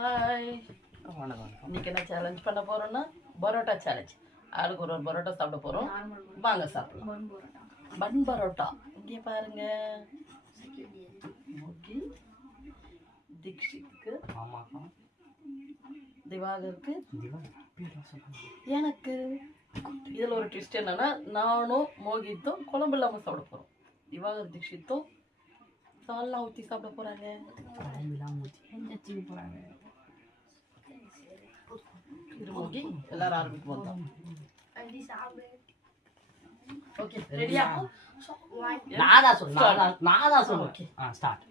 Hi, இன்னைக்கு என்ன challenge பண்ண போறோம்னா பரோட்டா சேலஞ்ச். ஆளுக்கு ஒரு பரோட்டா சாப்பிட போறோம். வாங்க சாப்பிடலாம். பன் பரோட்டா இங்கே பாருங்க. தீக்ஷித்துக்கு, திவாகருக்கு, எனக்கு. இதில் ஒரு ட்விஸ்ட் என்னன்னா, நானும் மோகித்தும் குழம்பு இல்லாமல் சாப்பிட போகிறோம். திவாகர் தீக்ஷித்தும் சால்லாம் ஊற்றி சாப்பிட போகிறாங்க. இது மோகி எல்லாரும் ஆரம்பிக்கும் வந்தோம். ஓகே, ரெடியா? நான் தான் சொல்லுவேன். Okay, start.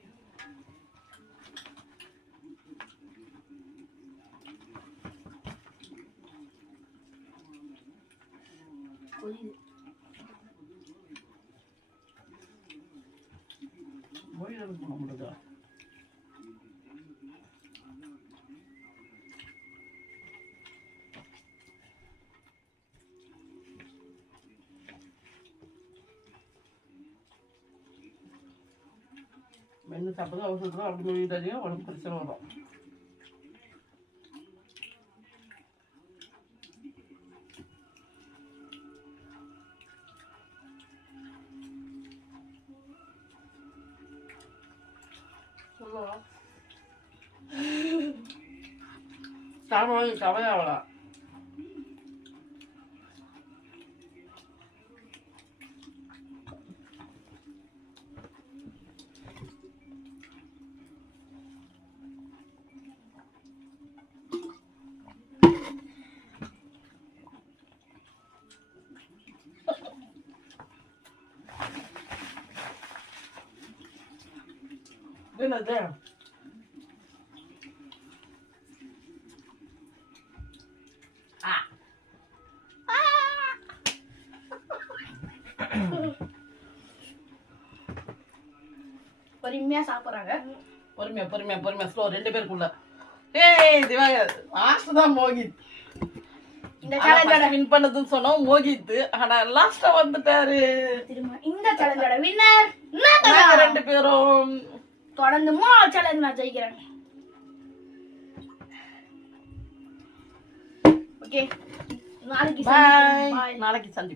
மென்று சாப்பிடுங்க, அவசரத்தில் அப்படி மொழிட்டாதீங்க, உடம்பு பிரச்சனை வரும். சாப்பிட கவையாவலாம். என்னது? பொறுமையா சாப்பிடுறாங்க. பொறுமையா பொறுமையா பொறுமையா ஸ்லோ, 2 பேருக்குள்ள. ஏய் திவாகர், லாஸ்ட் தான் மோகித். இந்த சேலஞ்சோட வின் பண்ணதுன்னு சொன்னோம் மோகித், ஆனா லாஸ்டா வந்துட்டாரு. இந்த சேலஞ்சோட வின்னர் நாங்க 2 பேரும். தொடர்ந்து 3 சேலஞ்ச் நான் ஜெயிக்கிறேன். ஓகே, நாளைக்கு பாய், நாளைக்கு சந்திப்போம்.